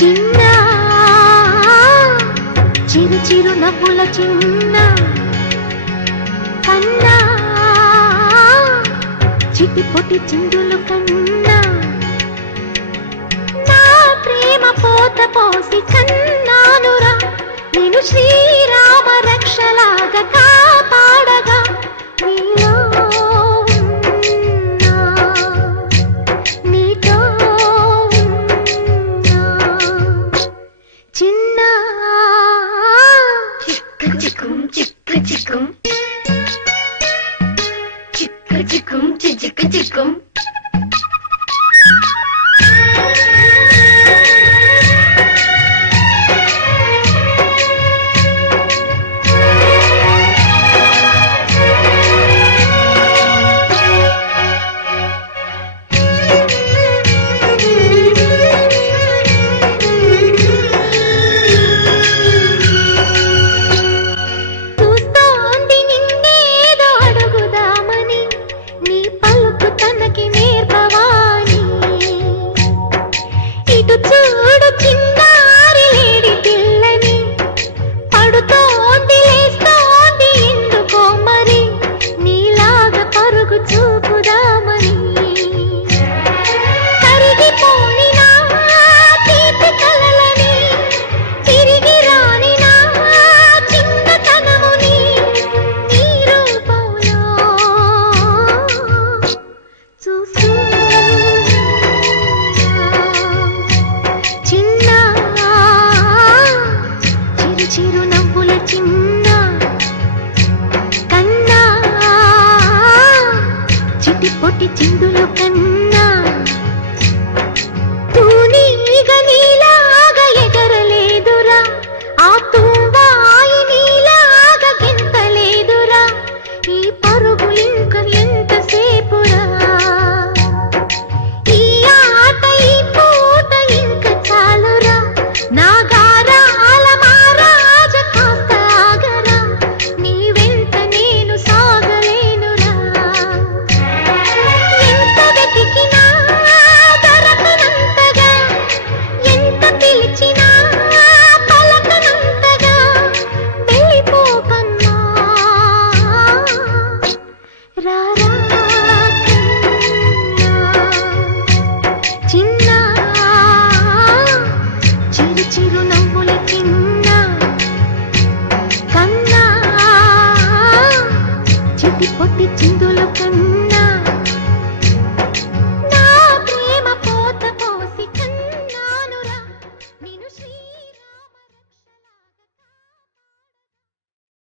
చిన్న చిరు చిరు నవ్వుల చిన్న కన్నా చిటిపొటి చిందులు కన్నా నా ప్రేమ పోత పోసి కన్నానురా నేను శ్రీరామ రక్షలాగా కాపాడగా నీలో ఉన్నా, నీతో ఉన్నా. చిన్న చిక్కు చిక్కుం చిక్కు చిక్కుం చిక్కు చిక్కుం చిక్కు చిక్కుం చిరు నవ్వుల చిన్న కన్నా చిటిపొటి చిందులు కన్నా తూనీగ నీలాగా ఎగరలేదురా ఆ తువ్వాయి నీలాగా గెంతలేదురా ఈ పరుగు ఇంక ఎంతసేపురా ఈ ఆట ఈ పూట ఇంక చాలురా నా చిరు నవ్వుల చిన్న కన్నా చిటిపొటి చిందుల కన్నా